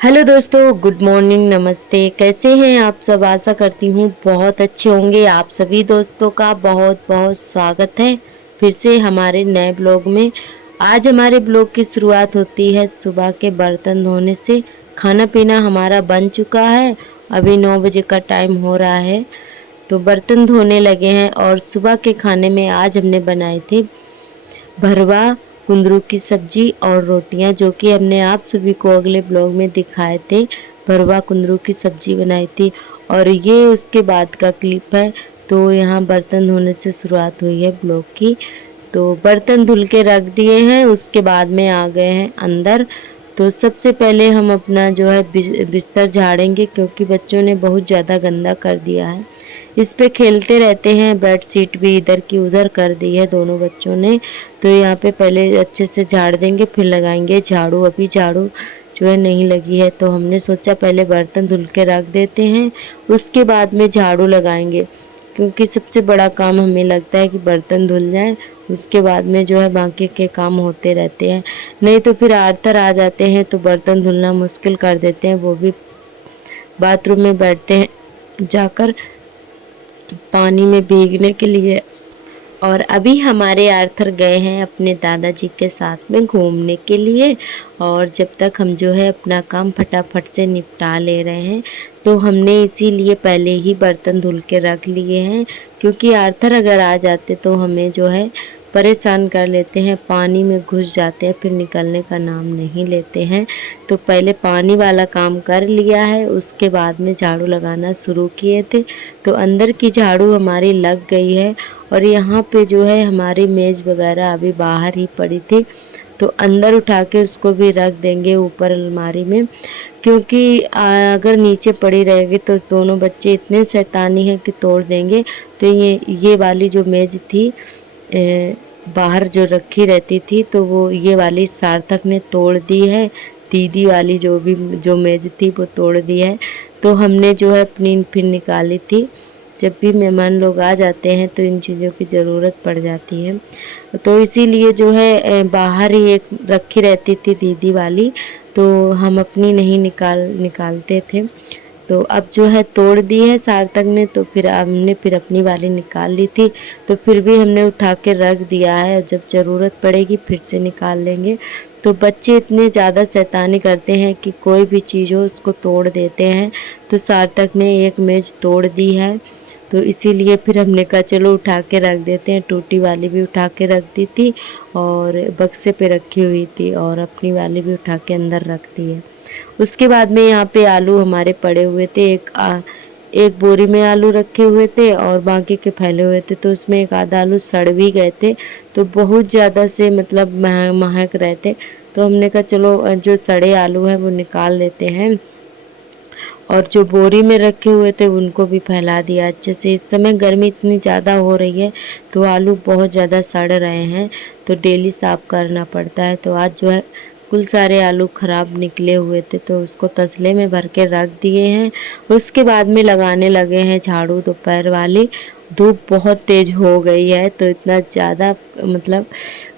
Hello दोस्तों, good morning, नमस्ते। कैसे हैं आप सब? आशा करती हूँ बहुत अच्छे होंगे। आप सभी दोस्तों का बहुत बहुत स्वागत है फिर से हमारे नए ब्लॉग में। आज हमारे ब्लॉग की शुरुआत होती है सुबह के बर्तन धोने से। खाना पीना हमारा बन चुका है, अभी 9 बजे का टाइम हो रहा है, तो बर्तन धोने लगे हैं। और सुबह के खाने में आज हमने बनाए थे भरवा, कुंदरू की सब्जी और रोटियां, जो कि हमने आप सभी को अगले ब्लॉग में दिखाए थे। भरवा कुंदरू की सब्जी बनाई थी और ये उसके बाद का क्लिप है। तो यहाँ बर्तन धोने से शुरुआत हुई है ब्लॉग की। तो बर्तन धुल के रख दिए हैं, उसके बाद में आ गए हैं अंदर। तो सबसे पहले हम अपना जो है बिस्तर झाड़ेंगे, क्योंकि बच्चों ने बहुत ज़्यादा गंदा कर दिया है। इस पे खेलते रहते हैं, बेड शीट भी इधर की उधर कर दी है दोनों बच्चों ने। तो यहाँ पे पहले अच्छे से झाड़ देंगे, फिर लगाएंगे झाड़ू। अभी झाड़ू जो है नहीं लगी है, तो हमने सोचा पहले बर्तन धुल के रख देते हैं, उसके बाद में झाड़ू लगाएंगे। क्योंकि सबसे बड़ा काम हमें लगता है कि बर्तन धुल जाए, उसके बाद में जो है बाकी के काम होते रहते हैं। नहीं तो फिर आर्थर आ जाते हैं तो बर्तन धुलना मुश्किल कर देते हैं। वो भी बाथरूम में बैठते हैं जाकर पानी में भीगने के लिए। और अभी हमारे आर्थर गए हैं अपने दादाजी के साथ में घूमने के लिए। और जब तक हम जो है अपना काम फटाफट से निपटा ले रहे हैं, तो हमने इसीलिए पहले ही बर्तन धुल के रख लिए हैं। क्योंकि आर्थर अगर आ जाते तो हमें जो है परेशान कर लेते हैं, पानी में घुस जाते हैं, फिर निकलने का नाम नहीं लेते हैं। तो पहले पानी वाला काम कर लिया है, उसके बाद में झाड़ू लगाना शुरू किए थे। तो अंदर की झाड़ू हमारी लग गई है। और यहाँ पे जो है हमारी मेज़ वगैरह अभी बाहर ही पड़ी थी, तो अंदर उठा के उसको भी रख देंगे ऊपर अलमारी में। क्योंकि अगर नीचे पड़ी रहेगी तो दोनों बच्चे इतने शैतानी हैं कि तोड़ देंगे। तो ये वाली जो मेज़ थी बाहर जो रखी रहती थी, तो वो ये वाली सार्थक ने तोड़ दी है। दीदी वाली जो मेज़ थी वो तोड़ दी है। तो हमने जो है अपनी फिर निकाली थी। जब भी मेहमान लोग आ जाते हैं तो इन चीज़ों की ज़रूरत पड़ जाती है, तो इसीलिए जो है बाहर ही एक रखी रहती थी दीदी वाली, तो हम अपनी नहीं निकालते थे। तो अब जो है तोड़ दी है सार्थक ने, तो फिर हमने फिर अपनी वाली निकाल ली थी। तो फिर भी हमने उठा के रख दिया है, और जब ज़रूरत पड़ेगी फिर से निकाल लेंगे। तो बच्चे इतने ज़्यादा शैतानी करते हैं कि कोई भी चीज़ हो उसको तोड़ देते हैं। तो सार्थक ने एक मेज़ तोड़ दी है, तो इसीलिए फिर हमने कहा चलो उठा के रख देते हैं। टूटी वाली भी उठा के रख दी थी और बक्से पे रखी हुई थी, और अपनी वाली भी उठा के अंदर रख दी है। उसके बाद में यहाँ पे आलू हमारे पड़े हुए थे, एक बोरी में आलू रखे हुए थे और बाकी के फैले हुए थे। तो उसमें एक आधा आलू सड़ भी गए थे, तो बहुत ज़्यादा से मतलब महक रहे थे। तो हमने कहा चलो जो सड़े आलू हैं वो निकाल लेते हैं, और जो बोरी में रखे हुए थे उनको भी फैला दिया अच्छे से। इस समय गर्मी इतनी ज़्यादा हो रही है तो आलू बहुत ज़्यादा सड़ रहे हैं, तो डेली साफ़ करना पड़ता है। तो आज जो है कुल सारे आलू ख़राब निकले हुए थे, तो उसको तसले में भर के रख दिए हैं। उसके बाद में लगाने लगे हैं झाड़ू दोपहर वाली। धूप बहुत तेज़ हो गई है, तो इतना ज़्यादा मतलब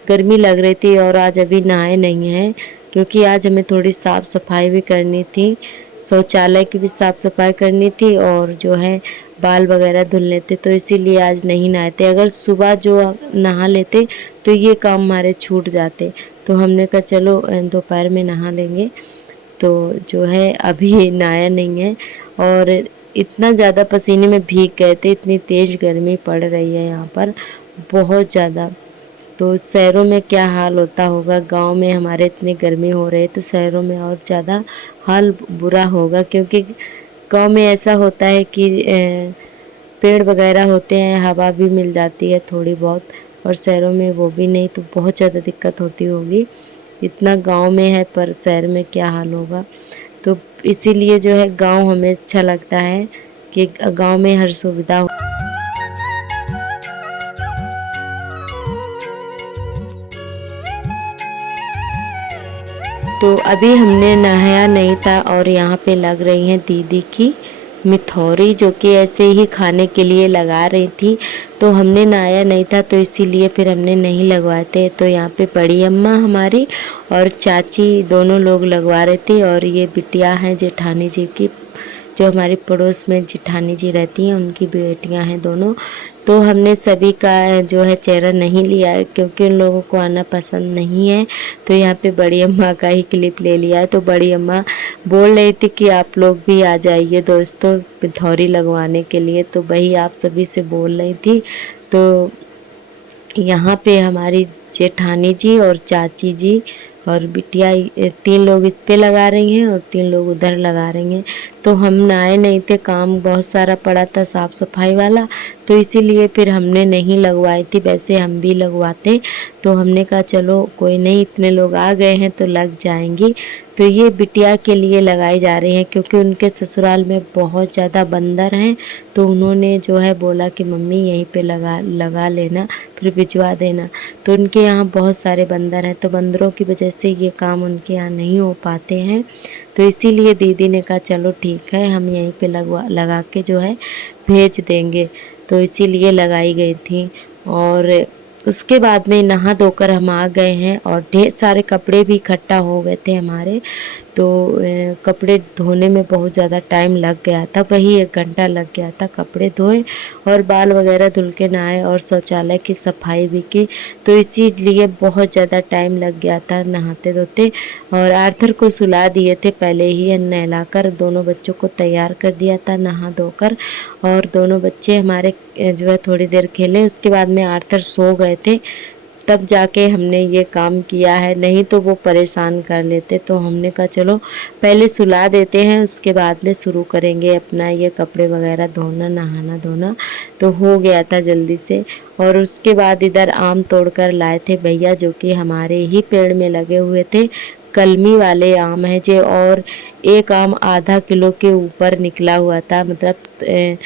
गर्मी लग रही थी। और आज अभी नहाए नहीं हैं, क्योंकि आज हमें थोड़ी साफ़ सफाई भी करनी थी, शौचालय की भी साफ़ सफाई करनी थी, और जो है बाल वगैरह धुलने थे, तो इसीलिए आज नहीं नहाए थे। अगर सुबह जो नहा लेते तो ये काम हमारे छूट जाते। तो हमने कहा चलो दोपहर में नहा लेंगे। तो जो है अभी नहाया नहीं है, और इतना ज़्यादा पसीने में भीग गए थे, इतनी तेज़ गर्मी पड़ रही है यहाँ पर बहुत ज़्यादा। तो शहरों में क्या हाल होता होगा, गांव में हमारे इतनी गर्मी हो रही है, तो शहरों में और ज़्यादा हाल बुरा होगा। क्योंकि गांव में ऐसा होता है कि पेड़ वगैरह होते हैं, हवा भी मिल जाती है थोड़ी बहुत, और शहरों में वो भी नहीं, तो बहुत ज़्यादा दिक्कत होती होगी। इतना गांव में है, पर शहर में क्या हाल होगा। तो इसीलिए जो है गांव हमें अच्छा लगता है कि गांव में हर सुविधा हो। तो अभी हमने नहाया नहीं था, और यहाँ पे लग रही हैं दीदी की मिथौरी, जो कि ऐसे ही खाने के लिए लगा रही थी। तो हमने नहाया नहीं था तो इसीलिए फिर हमने नहीं लगवाए थे। तो यहाँ पे बड़ी अम्मा हमारी और चाची दोनों लोग लगवा रहे थे। और ये बिटिया हैं जेठानी जी की, जो हमारे पड़ोस में जेठानी जी रहती हैं, उनकी बेटियां हैं दोनों। तो हमने सभी का जो है चेहरा नहीं लिया है क्योंकि उन लोगों को आना पसंद नहीं है। तो यहाँ पे बड़ी अम्मा का ही क्लिप ले लिया है। तो बड़ी अम्मा बोल रही थी कि आप लोग भी आ जाइए दोस्तों पिथौरी लगवाने के लिए, तो वही आप सभी से बोल रही थी। तो यहाँ पे हमारी जेठानी जी और चाची जी और बिटिया 3 लोग इस पे लगा रही हैं और 3 लोग उधर लगा रही हैं। तो हम नहाए नहीं थे, काम बहुत सारा पड़ा था साफ़ सफाई वाला, तो इसीलिए फिर हमने नहीं लगवाई थी। वैसे हम भी लगवाते, तो हमने कहा चलो कोई नहीं, इतने लोग आ गए हैं तो लग जाएंगी। तो ये बिटिया के लिए लगाई जा रही हैं क्योंकि उनके ससुराल में बहुत ज़्यादा बंदर हैं। तो उन्होंने जो है बोला कि मम्मी यहीं पे लगा लेना, फिर भिजवा देना। तो उनके यहाँ बहुत सारे बंदर हैं, तो बंदरों की वजह से ये काम उनके यहाँ नहीं हो पाते हैं। तो इसीलिए दीदी ने कहा चलो ठीक है, हम यहीं पे लगा के जो है भेज देंगे। तो इसीलिए लगाई गई थी। और उसके बाद में नहा धोकर हम आ गए हैं और ढेर सारे कपड़े भी इकट्ठा हो गए थे हमारे। तो कपड़े धोने में बहुत ज़्यादा टाइम लग गया था, वही 1 घंटा लग गया था। कपड़े धोए और बाल वगैरह धुल के नहाए और शौचालय की सफाई भी की, तो इसीलिए बहुत ज़्यादा टाइम लग गया था नहाते धोते। और आर्थर को सुला दिए थे पहले ही, नहलाकर दोनों बच्चों को तैयार कर दिया था नहा धोकर। और दोनों बच्चे हमारे जो है थोड़ी देर खेले, उसके बाद में आर्थर सो गए थे, तब जाके हमने ये काम किया है, नहीं तो वो परेशान कर लेते। तो हमने कहा चलो पहले सुला देते हैं, उसके बाद में शुरू करेंगे अपना ये कपड़े वगैरह धोना, नहाना धोना। तो हो गया था जल्दी से। और उसके बाद इधर आम तोड़कर लाए थे भैया, जो कि हमारे ही पेड़ में लगे हुए थे। कलमी वाले आम है जे, और एक आम आधा किलो के ऊपर निकला हुआ था, मतलब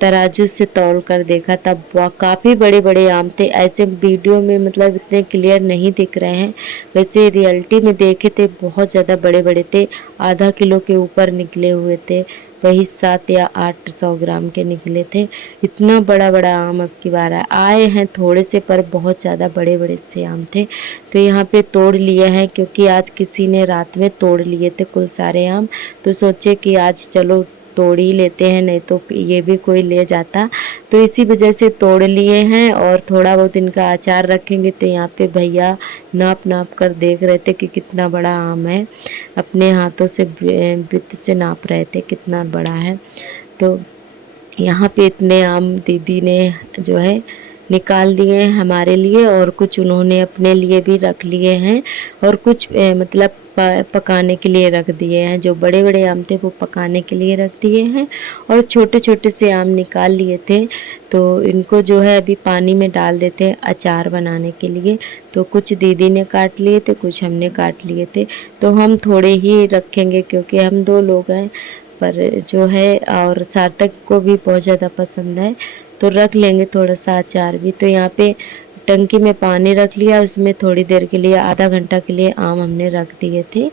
तराजू से तौल कर देखा तब काफ़ी बड़े बड़े आम थे। ऐसे वीडियो में मतलब इतने क्लियर नहीं दिख रहे हैं, वैसे रियलिटी में देखे थे बहुत ज़्यादा बड़े बड़े थे, आधा किलो के ऊपर निकले हुए थे, वही 7 या 800 ग्राम के निकले थे। इतना बड़ा बड़ा आम अब की बार आए हैं थोड़े से, पर बहुत ज़्यादा बड़े बड़े से आम थे। तो यहाँ पे तोड़ लिए हैं क्योंकि आज किसी ने रात में तोड़ लिए थे कुल सारे आम, तो सोचे कि आज चलो तोड़ ही लेते हैं, नहीं तो ये भी कोई ले जाता। तो इसी वजह से तोड़ लिए हैं और थोड़ा बहुत इनका अचार रखेंगे। तो यहाँ पे भैया नाप नाप कर देख रहे थे कि कितना बड़ा आम है, अपने हाथों से वृत्त से नाप रहे थे कितना बड़ा है। तो यहाँ पे इतने आम दीदी ने जो है निकाल दिए हमारे लिए, और कुछ उन्होंने अपने लिए भी रख लिए हैं, और कुछ मतलब पकाने के लिए रख दिए हैं। जो बड़े बड़े आम थे वो पकाने के लिए रख दिए हैं, और छोटे छोटे से आम निकाल लिए थे। तो इनको जो है अभी पानी में डाल देते हैं अचार बनाने के लिए। तो कुछ दीदी ने काट लिए थे, कुछ हमने काट लिए थे। तो हम थोड़े ही रखेंगे क्योंकि हम 2 लोग हैं, पर जो है और सार्थक को भी बहुत ज़्यादा पसंद है, तो रख लेंगे थोड़ा सा अचार भी। तो यहाँ पे टंकी में पानी रख लिया, उसमें थोड़ी देर के लिए आधा घंटा के लिए आम हमने रख दिए थे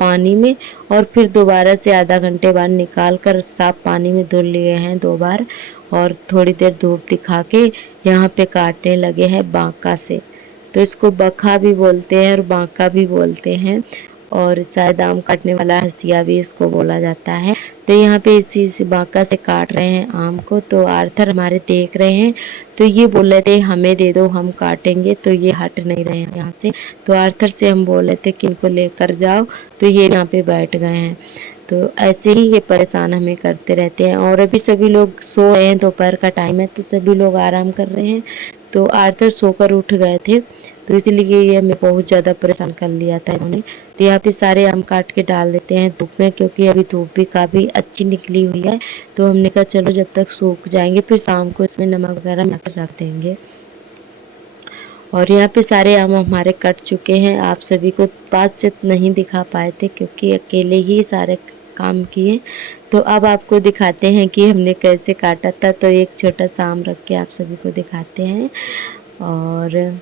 पानी में, और फिर दोबारा से आधा घंटे बाद निकाल कर साफ पानी में धुल लिए हैं 2 बार, और थोड़ी देर धूप दिखा के यहाँ पे काटने लगे हैं बांका से। तो इसको बखा भी बोलते हैं और बांका भी बोलते हैं, और शायद आम काटने वाला हंसिया भी इसको बोला जाता है। तो यहाँ पे इसी से बांका से काट रहे हैं आम को। तो आर्थर हमारे देख रहे हैं, तो ये बोल रहे थे हमें दे दो हम काटेंगे, तो ये हट नहीं रहे हैं यहाँ से। तो आर्थर से हम बोल रहे थे कि इनको लेकर जाओ, तो ये यहाँ पे बैठ गए हैं। तो ऐसे ही ये परेशान हमें करते रहते हैं। और अभी सभी लोग सो रहे हैं, दोपहर का टाइम है, तो सभी लोग आराम कर रहे हैं। तो आर्थर सोकर उठ गए थे, तो इसलिए ये हमें बहुत ज़्यादा परेशान कर लिया था इन्होंने। तो यहाँ पे सारे आम काट के डाल देते हैं धूप में, क्योंकि अभी धूप भी काफ़ी अच्छी निकली हुई है। तो हमने कहा चलो जब तक सूख जाएंगे फिर शाम को इसमें नमक वगैरह मिलाकर रख देंगे। और यहाँ पे सारे आम हमारे कट चुके हैं। आप सभी को पास से नहीं दिखा पाए थे क्योंकि अकेले ही सारे काम किए। तो अब आपको दिखाते हैं कि हमने कैसे काटा था। तो एक छोटा सा आम रख के आप सभी को दिखाते हैं। और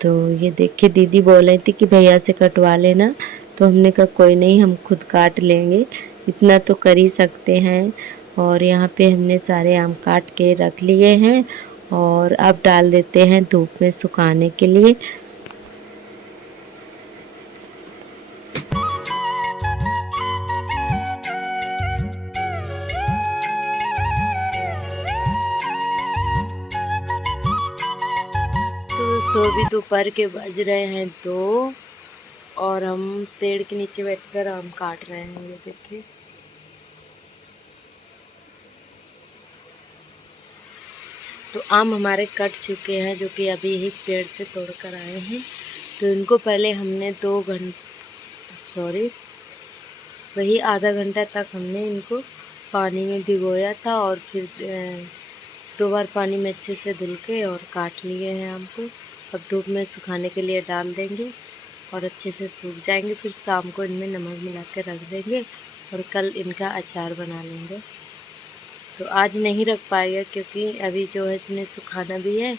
तो ये देखिए दीदी बोल रही थी कि भैया से कटवा लेना, तो हमने कहा कोई नहीं हम खुद काट लेंगे। इतना तो कर ही सकते हैं। और यहाँ पे हमने सारे आम काट के रख लिए हैं और अब डाल देते हैं धूप में सुखाने के लिए। तो दोस्तों अभी दोपहर के बज रहे हैं 2 और हम पेड़ के नीचे बैठकर आम काट रहे हैं। ये देखिए, तो आम हमारे कट चुके हैं जो कि अभी ही पेड़ से तोड़कर आए हैं। तो इनको पहले हमने 2 घंटे वही आधा घंटा तक हमने इनको पानी में भिगोया था और फिर 2 बार पानी में अच्छे से धुल के और काट लिए हैं आम को। अब धूप में सुखाने के लिए डाल देंगे और अच्छे से सूख जाएंगे। फिर शाम को इनमें नमक मिला के रख देंगे और कल इनका अचार बना लेंगे। तो आज नहीं रख पाएगा क्योंकि अभी जो है इसमें सुखाना भी है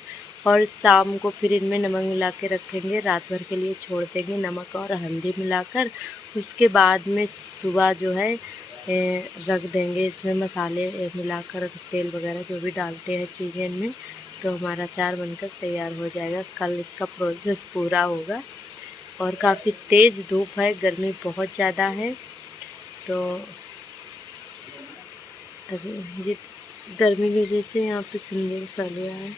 और शाम को फिर इनमें नमक मिला के रखेंगे, रात भर के लिए छोड़ देंगे नमक और हल्दी मिलाकर। उसके बाद में सुबह जो है रख देंगे इसमें मसाले मिलाकर, तेल वगैरह जो भी डालते हैं चीज़ें इनमें, तो हमारा अचार बनकर तैयार हो जाएगा। कल इसका प्रोसेस पूरा होगा। और काफ़ी तेज़ धूप है, गर्मी बहुत ज़्यादा है। तो ये गर्मी की वजह से यहाँ पे सुंदर फैल गया है।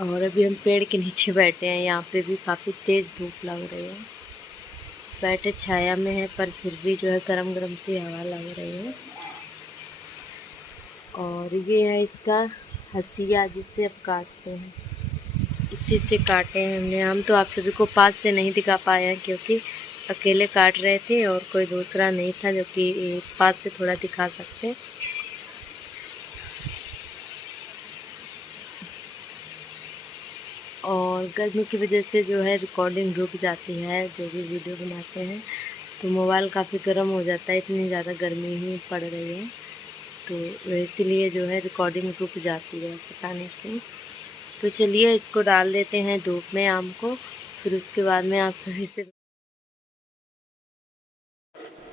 और अभी हम पेड़ के नीचे बैठे हैं, यहाँ पे भी काफ़ी तेज़ धूप लग रही है। बैठे छाया में है पर फिर भी जो है गरम गरम सी हवा लग रही है। और ये है इसका हंसिया जिससे अब काटते हैं, इसी से काटे हैं हमने आम। तो आप सभी को पास से नहीं दिखा पाया क्योंकि अकेले काट रहे थे और कोई दूसरा नहीं था जो कि पास से थोड़ा दिखा सकते। और गर्मी की वजह से जो है रिकॉर्डिंग रुक जाती है, जो भी वीडियो बनाते हैं तो मोबाइल काफ़ी गर्म हो जाता है, इतनी ज़्यादा गर्मी ही पड़ रही है। तो इसीलिए जो है रिकॉर्डिंग रुक जाती है, पता नहीं क्यों। तो चलिए इसको डाल देते हैं धूप में आम को, फिर उसके बाद में आप सभी से।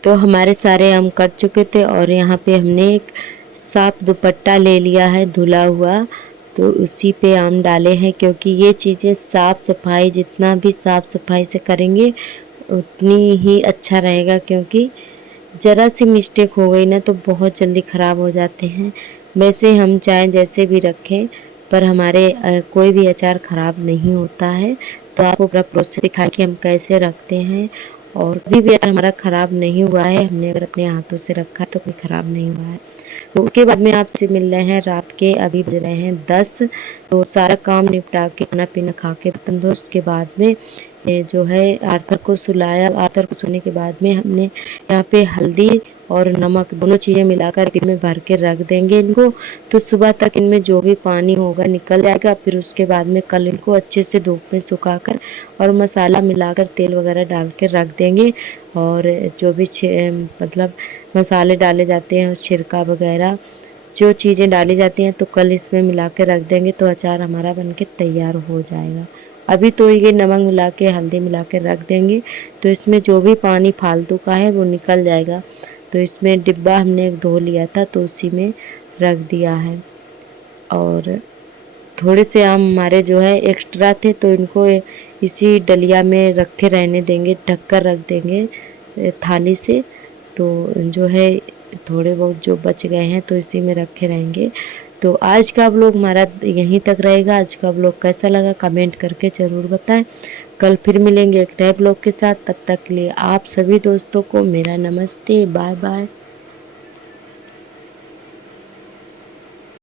तो हमारे सारे आम कट चुके थे और यहाँ पे हमने एक साफ दुपट्टा ले लिया है धुला हुआ, तो उसी पे आम डाले हैं क्योंकि ये चीज़ें साफ़ सफाई, जितना भी साफ़ सफाई से करेंगे उतनी ही अच्छा रहेगा। क्योंकि ज़रा सी मिस्टेक हो गई ना तो बहुत जल्दी ख़राब हो जाते हैं। वैसे हम चाहे जैसे भी रखें पर हमारे कोई भी अचार ख़राब नहीं होता है। तो आपको पूरा प्रोसेस दिखाया कि हम कैसे रखते हैं और कभी भी अचार हमारा ख़राब नहीं हुआ है। हमने अगर अपने हाथों से रखा है तो कोई ख़राब नहीं हुआ है। तो उसके बाद में आपसे मिल रहे हैं रात के, अभी बज रहे हैं 10। तो सारा काम निपटा के खाना पीना खा के बर्तन धो, उसके बाद में जो है आर्थर को सुलाया। आर्थर को सोने के बाद में हमने यहाँ पे हल्दी और नमक दोनों चीज़ें मिलाकर इनमें भर के रख देंगे इनको। तो सुबह तक इनमें जो भी पानी होगा निकल जाएगा। फिर उसके बाद में कल इनको अच्छे से धूप में सुखाकर और मसाला मिलाकर तेल वगैरह डाल के रख देंगे। और जो भी मतलब मसाले डाले जाते हैं, छिरका वगैरह जो चीज़ें डाली जाती हैं तो कल इसमें मिला के रख देंगे तो अचार हमारा बनके तैयार हो जाएगा। अभी तो ये नमक मिला के हल्दी मिला के रख देंगे तो इसमें जो भी पानी फालतू का है वो निकल जाएगा। तो इसमें डिब्बा हमने एक धो लिया था तो उसी में रख दिया है। और थोड़े से आम हमारे जो है एक्स्ट्रा थे तो इनको इसी डलिया में रखे रहने देंगे, ढक कर रख देंगे थाली से। तो जो है थोड़े बहुत जो बच गए हैं तो इसी में रखे रहेंगे। तो आज का व्लॉग हमारा यहीं तक रहेगा। आज का व्लॉग कैसा लगा कमेंट करके ज़रूर बताएं। कल फिर मिलेंगे एक नए व्लॉग के साथ। तब तक के लिए आप सभी दोस्तों को मेरा नमस्ते, बाय बाय।